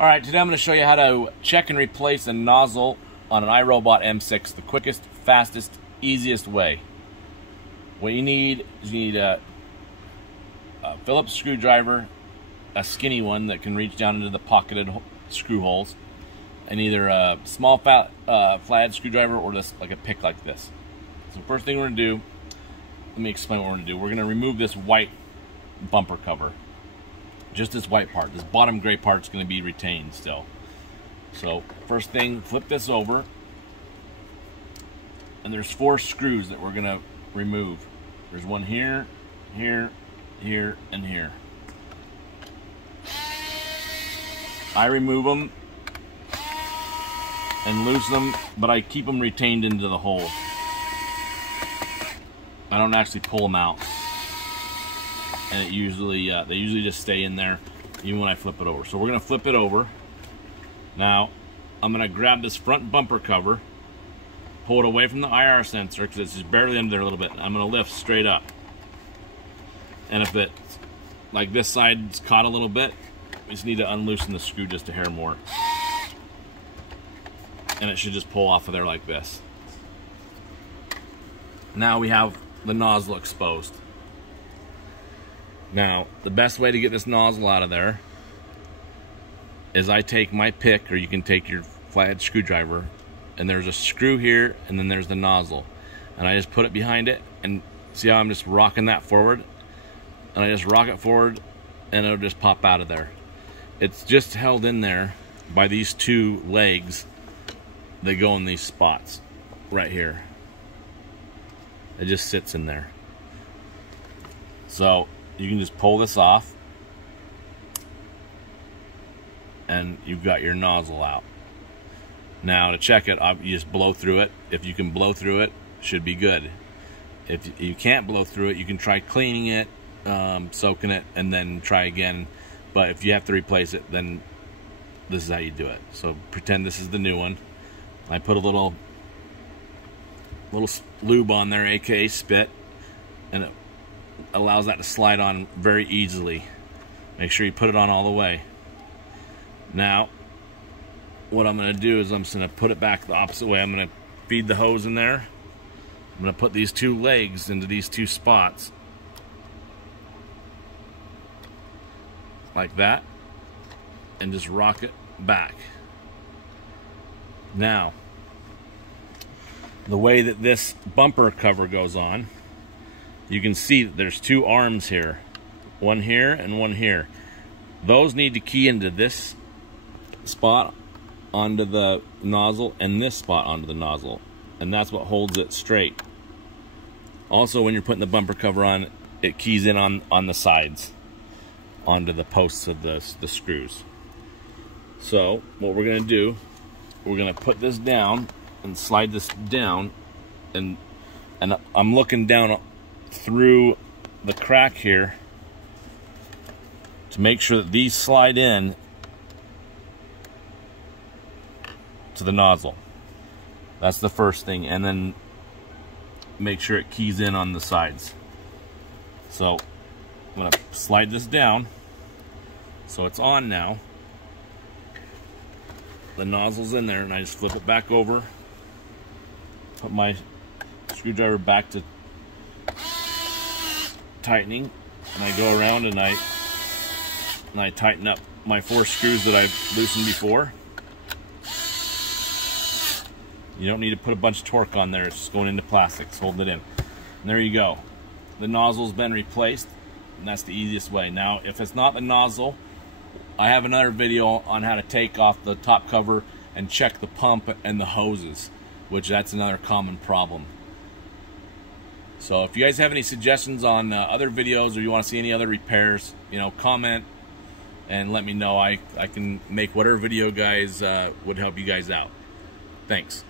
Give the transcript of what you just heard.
Alright, today I'm going to show you how to check and replace a nozzle on an iRobot M6, the quickest, fastest, easiest way. What you need is a Phillips screwdriver, a skinny one that can reach down into the pocketed screw holes, and either a small flathead screwdriver or just like a pick like this. So first thing we're going to do, let me explain what we're going to do. We're going to remove this white bumper cover. Just this white part. This bottom gray part is going to be retained still. So first thing, flip this over, and there's 4 screws that we're going to remove. There's one here, here, here, and here. I remove them and loosen them, but I keep them retained into the hole. I don't actually pull them out. And it usually, they usually just stay in there even when I flip it over. So we're going to flip it over. Now, I'm going to grab this front bumper cover, pull it away from the IR sensor because it's just barely under there a little bit. I'm going to lift straight up. And if it, like this side's caught a little bit, we just need to unloosen the screw just a hair more. And it should just pull off of there like this. Now we have the nozzle exposed. Now, the best way to get this nozzle out of there is I take my pick, or you can take your flathead screwdriver, and there's a screw here, and then there's the nozzle. And I just put it behind it, and see how I'm just rocking that forward? And I just rock it forward, and it'll just pop out of there. It's just held in there by these 2 legs that go in these spots right here. It just sits in there. So you can just pull this off and you've got your nozzle out. Now to check it, you just blow through it. If you can blow through it, should be good. If you can't blow through it, you can try cleaning it, soaking it, and then try again. But if you have to replace it, then this is how you do it. So pretend this is the new one. I put a little lube on there, aka spit, and it allows that to slide on very easily. Make sure you put it on all the way. Now, what I'm going to do is I'm just going to put it back the opposite way. I'm going to feed the hose in there. I'm going to put these 2 legs into these 2 spots. Like that. And just rock it back. Now, the way that this bumper cover goes on, you can see that there's 2 arms here. One here and one here. Those need to key into this spot onto the nozzle and this spot onto the nozzle. And that's what holds it straight. Also, when you're putting the bumper cover on, it keys in on the sides, onto the posts of the screws. So, what we're going to do, we're going to put this down and slide this down, and I'm looking down through the crack here to make sure that these slide in to the nozzle. That's the first thing, and then make sure it keys in on the sides. So I'm going to slide this down so it's on now. The nozzle's in there, and I just flip it back over, put my screwdriver back to tightening, and I go around and I tighten up my 4 screws that I've loosened before. You don't need to put a bunch of torque on there, it's just going into plastics, holding it in. And there you go. The nozzle's been replaced, and that's the easiest way. Now, if it's not the nozzle, I have another video on how to take off the top cover and check the pump and the hoses, which that's another common problem. So if you guys have any suggestions on other videos, or you want to see any other repairs, comment and let me know. I can make whatever video guys would help you guys out. Thanks.